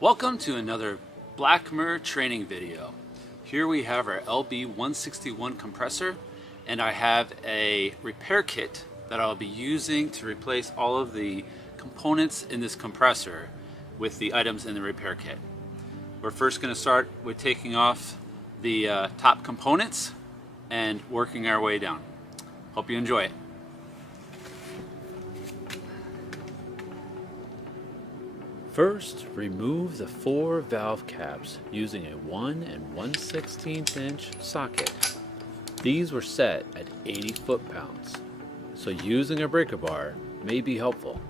Welcome to another Blackmer training video. Here we have our LB161 compressor, and I have a repair kit that I'll be using to replace all of the components in this compressor with the items in the repair kit. We're first going to start with taking off the top components and working our way down. Hope you enjoy it. First, remove the 4 valve caps using a 1 1/16 inch socket. These were set at 80 foot-pounds, so using a breaker bar may be helpful.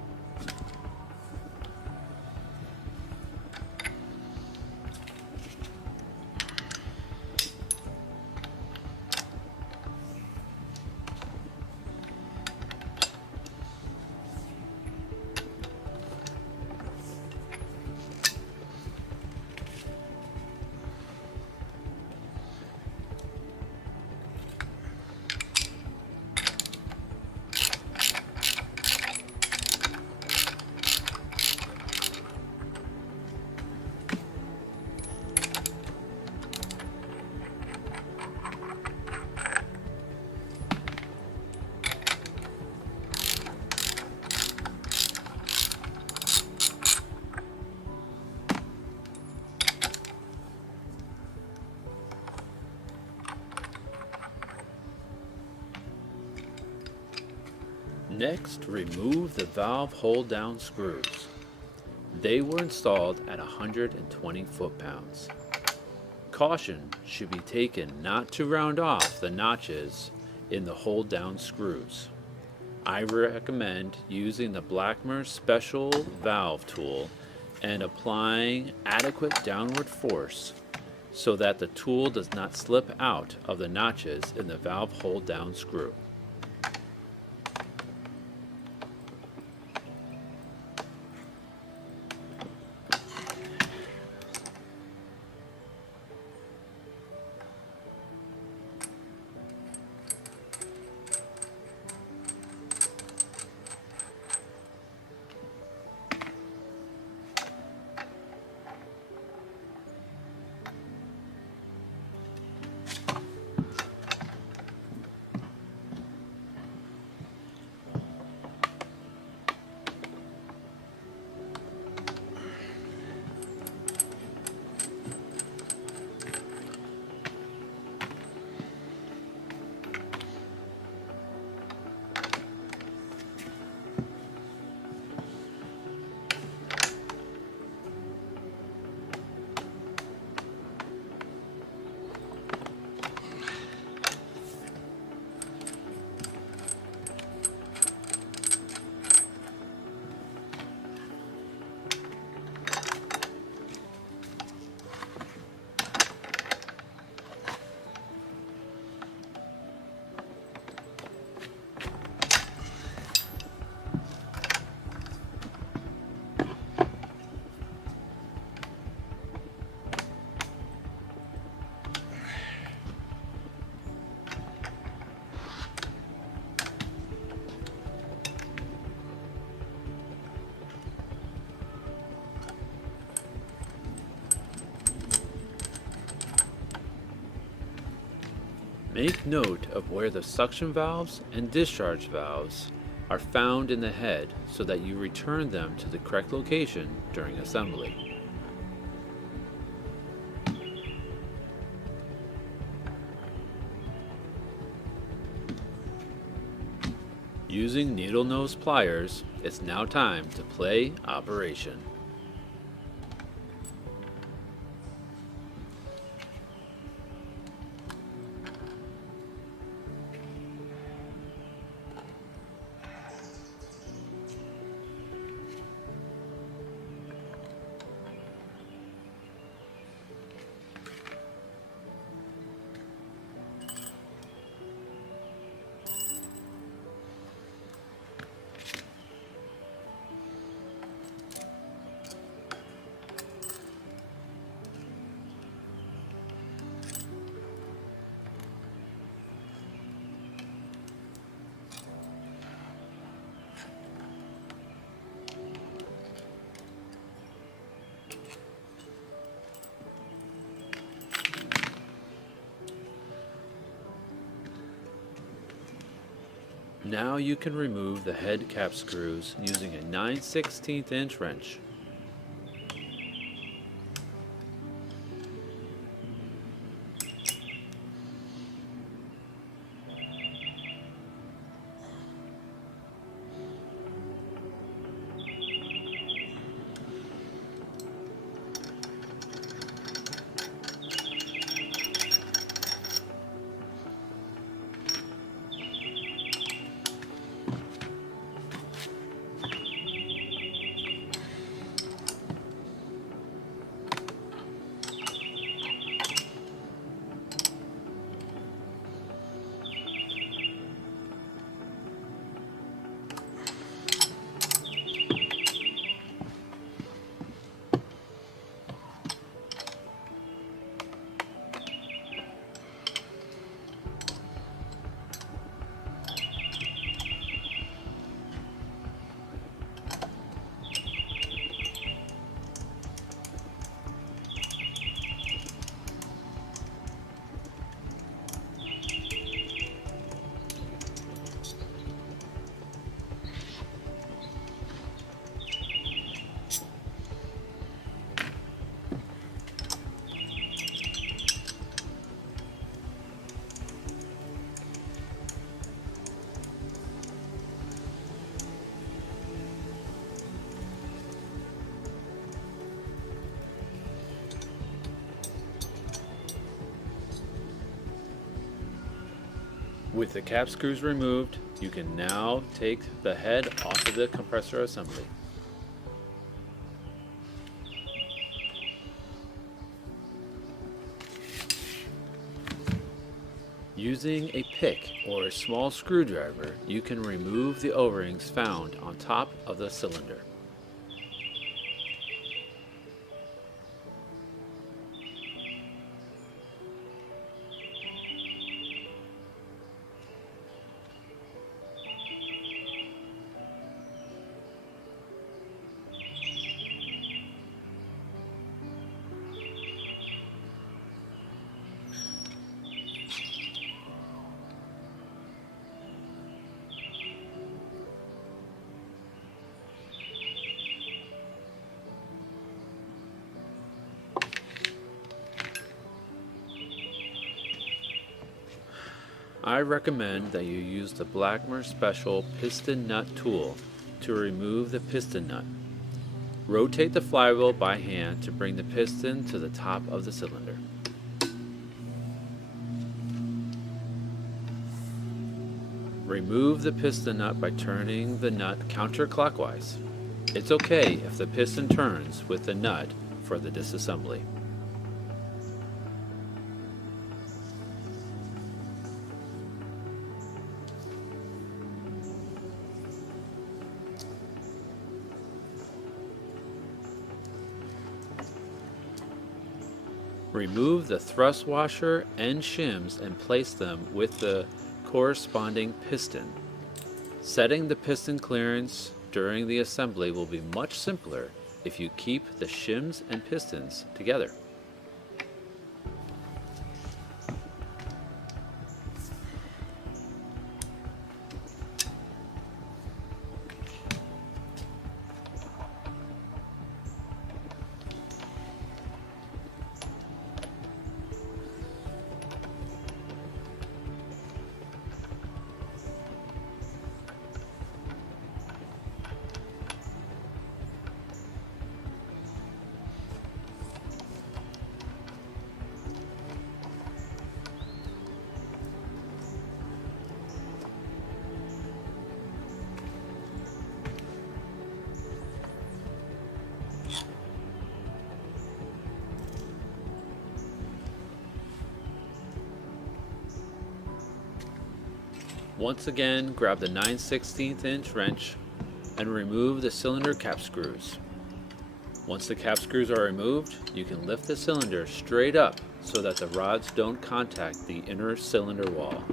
Next, remove the valve hold-down screws. They were installed at 120 foot-pounds. Caution should be taken not to round off the notches in the hold-down screws. I recommend using the Blackmer special valve tool and applying adequate downward force so that the tool does not slip out of the notches in the valve hold-down screw. Make note of where the suction valves and discharge valves are found in the head so that you return them to the correct location during assembly. Using needle nose pliers, it's now time to play operation. Now you can remove the head cap screws using a 9/16 inch wrench. With the cap screws removed, you can now take the head off of the compressor assembly. Using a pick or a small screwdriver, you can remove the O-rings found on top of the cylinder. I recommend that you use the Blackmer Special Piston Nut tool to remove the piston nut. Rotate the flywheel by hand to bring the piston to the top of the cylinder. Remove the piston nut by turning the nut counterclockwise. It's okay if the piston turns with the nut for the disassembly. Remove the thrust washer and shims and place them with the corresponding piston. Setting the piston clearance during the assembly will be much simpler if you keep the shims and pistons together. Once again, grab the 9/16 inch wrench and remove the cylinder cap screws. Once the cap screws are removed, you can lift the cylinder straight up so that the rods don't contact the inner cylinder wall.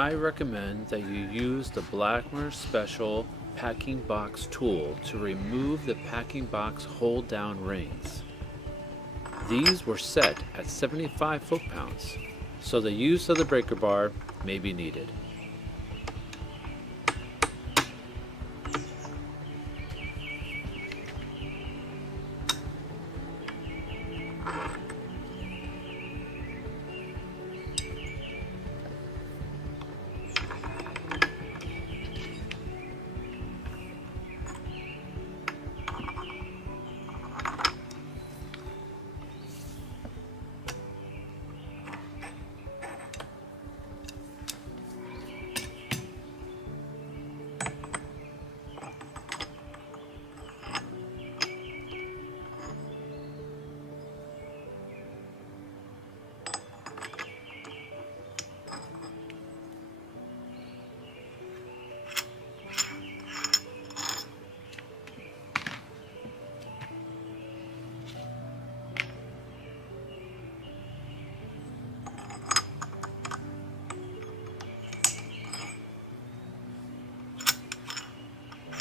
I recommend that you use the Blackmer Special Packing Box tool to remove the packing box hold down rings. These were set at 75 foot-pounds, so the use of the breaker bar may be needed.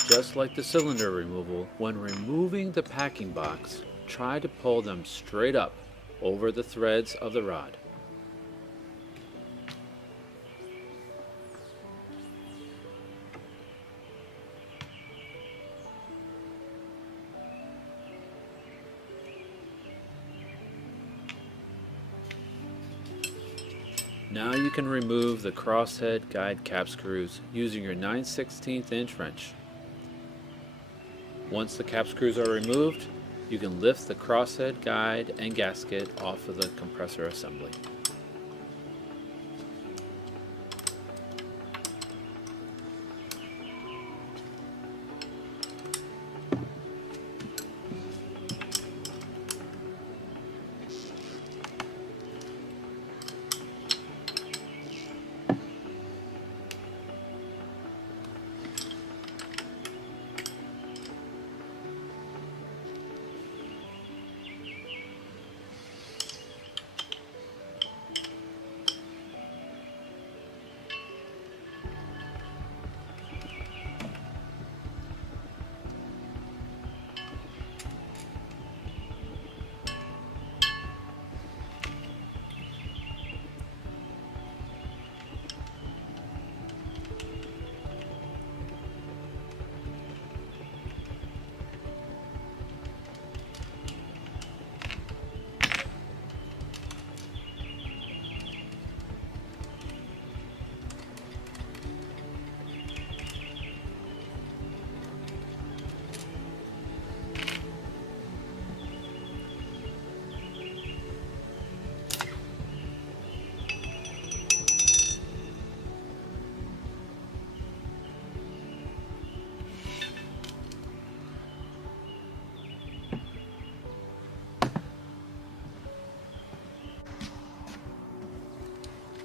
Just like the cylinder removal, when removing the packing box, try to pull them straight up over the threads of the rod. Now you can remove the crosshead guide cap screws using your 9/16 inch wrench. Once the cap screws are removed, you can lift the crosshead guide and gasket off of the compressor assembly.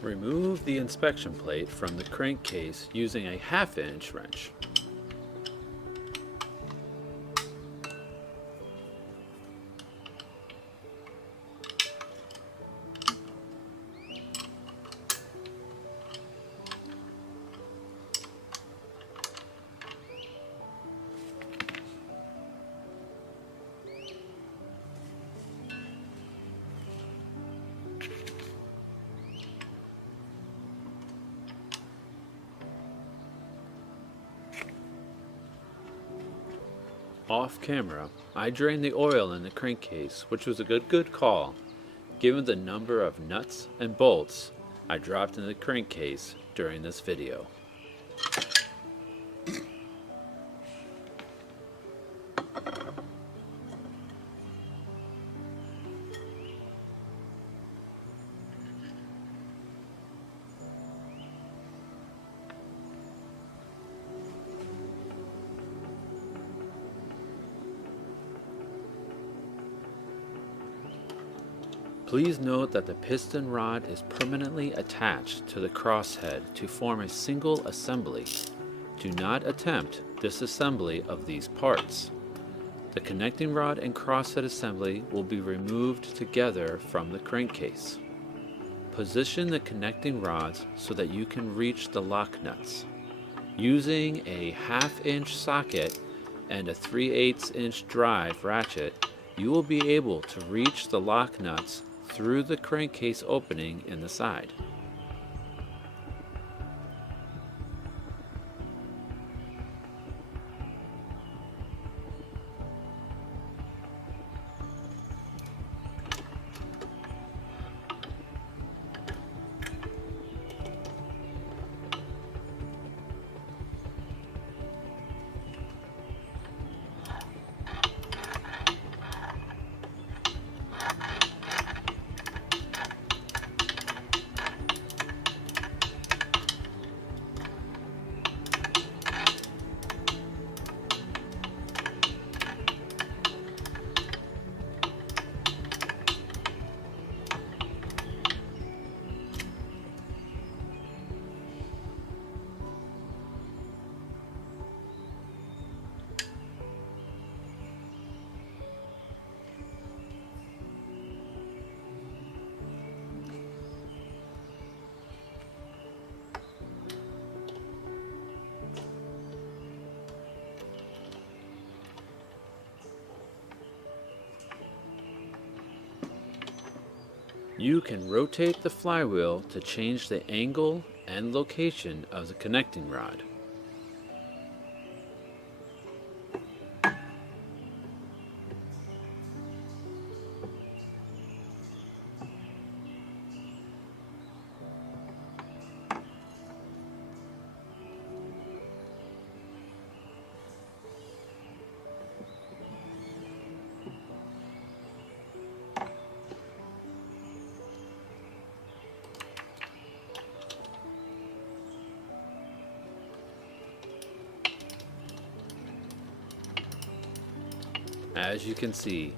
Remove the inspection plate from the crankcase using a 1/2 inch wrench. Off camera, I drained the oil in the crankcase, which was a good call, given the number of nuts and bolts I dropped in the crankcase during this video. Please note that the piston rod is permanently attached to the crosshead to form a single assembly. Do not attempt disassembly of these parts. The connecting rod and crosshead assembly will be removed together from the crankcase. position the connecting rods so that you can reach the lock nuts. Using a 1/2 inch socket and a 3/8 inch drive ratchet, you will be able to reach the lock nuts through the crankcase opening in the side. You can rotate the flywheel to change the angle and location of the connecting rod. As you can see,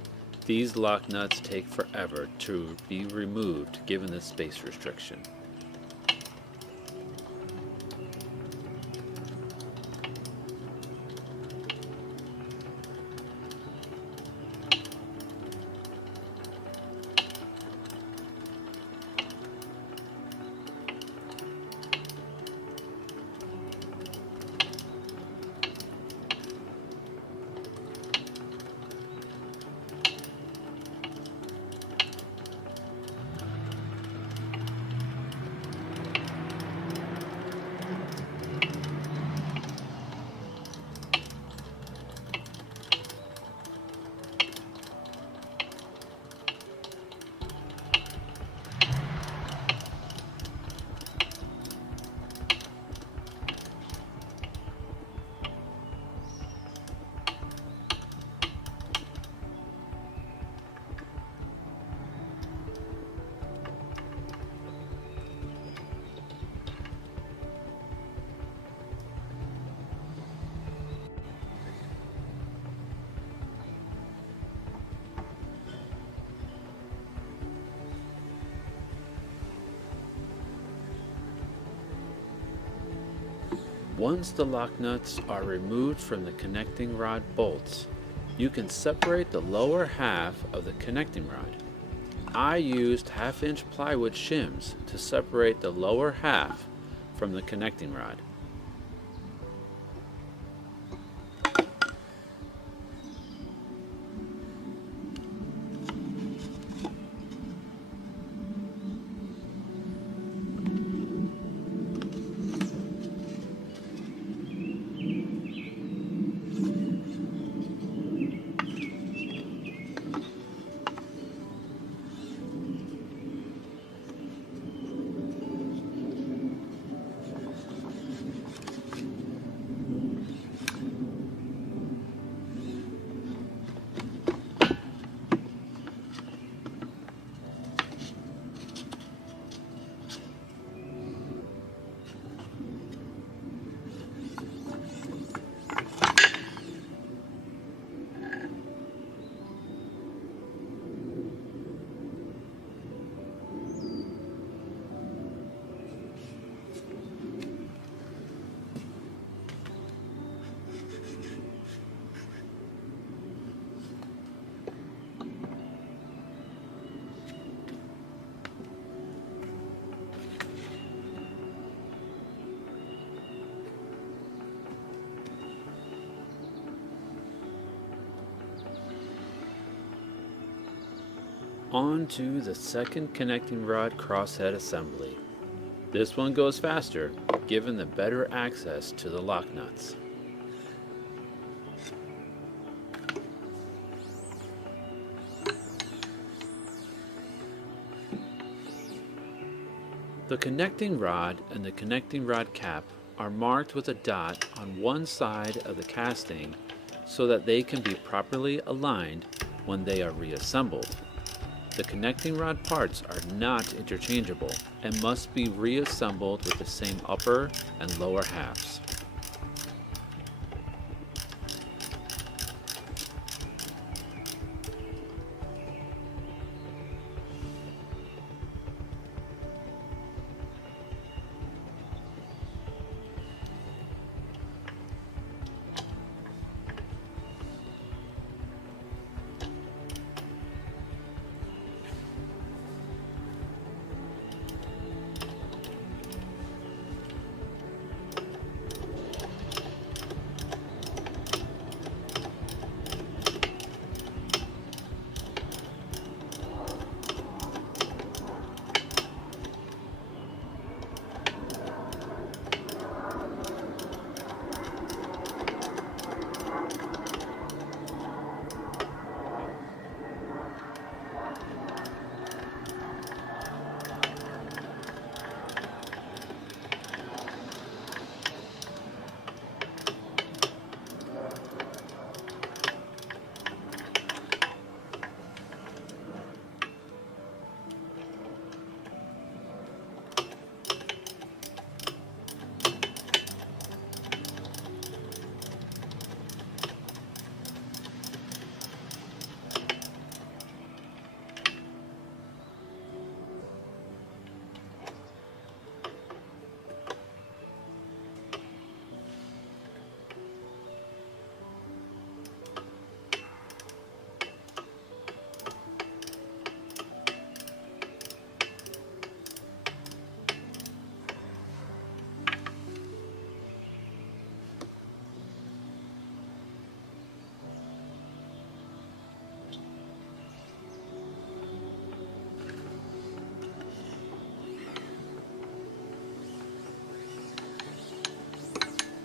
these lock nuts take forever to be removed given the space restriction. Once the lock nuts are removed from the connecting rod bolts, you can separate the lower half of the connecting rod. I used 1/2 inch plywood shims to separate the lower half from the connecting rod. On to the second connecting rod crosshead assembly. This one goes faster, given the better access to the lock nuts. The connecting rod and the connecting rod cap are marked with a dot on one side of the casting so that they can be properly aligned when they are reassembled. The connecting rod parts are not interchangeable and must be reassembled with the same upper and lower halves.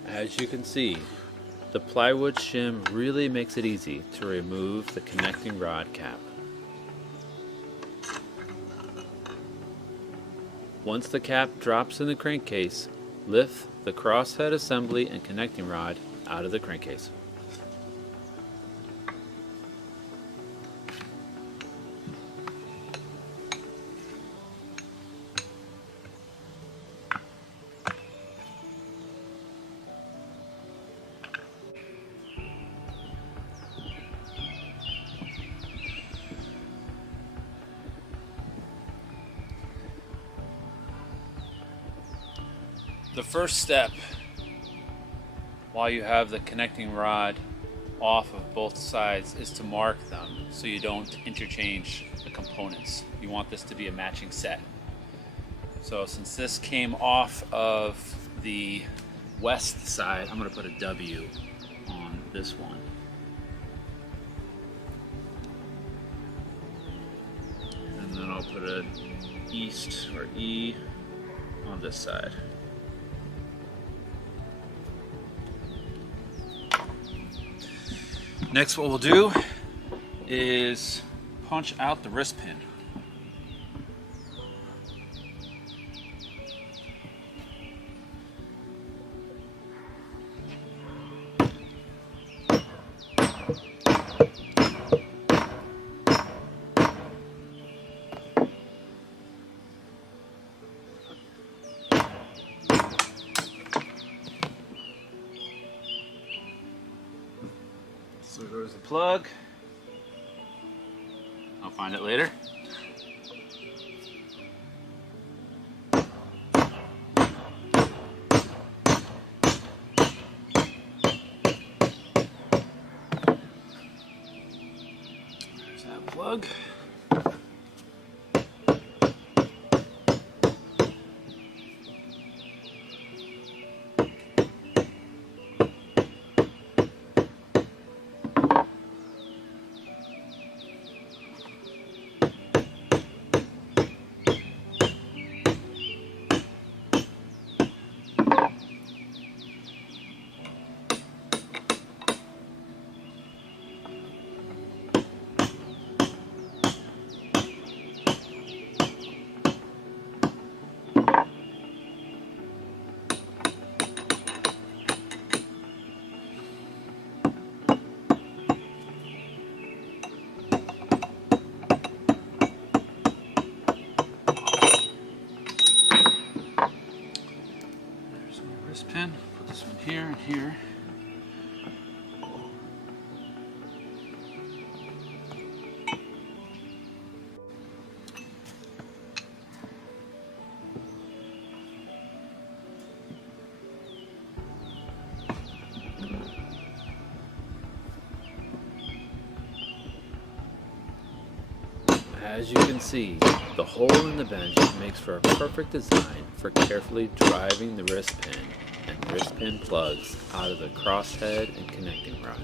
As you can see, the plywood shim really makes it easy to remove the connecting rod cap. Once the cap drops in the crankcase, lift the crosshead assembly and connecting rod out of the crankcase. The first step, while you have the connecting rod off of both sides, is to mark them so you don't interchange the components. You want this to be a matching set. So since this came off of the west side, I'm going to put a W on this one. And then I'll put an east or E on this side. Next, what we'll do is punch out the wrist pin. So there's the plug. I'll find it later. There's that plug. As you can see, the hole in the bench makes for a perfect design for carefully driving the wrist pin and wrist pin plugs out of the crosshead and connecting rod.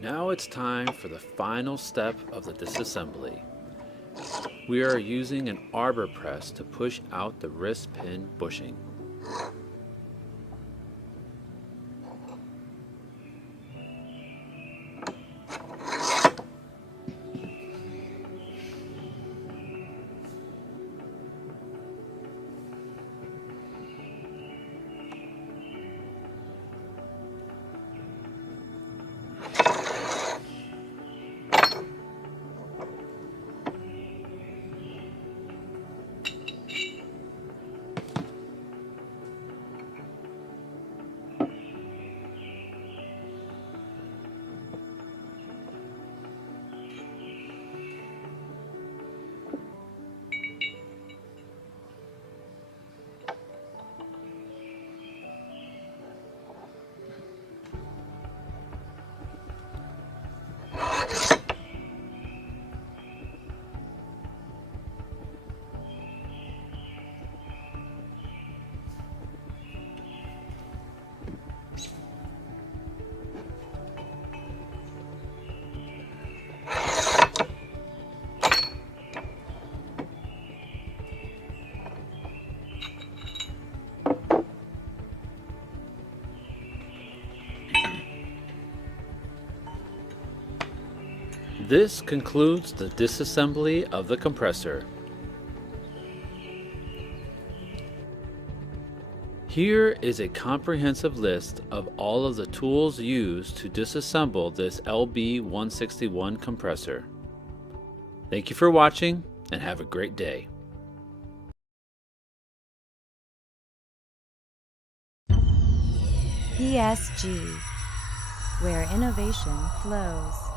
Now it's time for the final step of the disassembly. We are using an Arbor Press to push out the wrist pin bushing. This concludes the disassembly of the compressor. Here is a comprehensive list of all of the tools used to disassemble this LB161 compressor. Thank you for watching and have a great day. PSG, where innovation flows.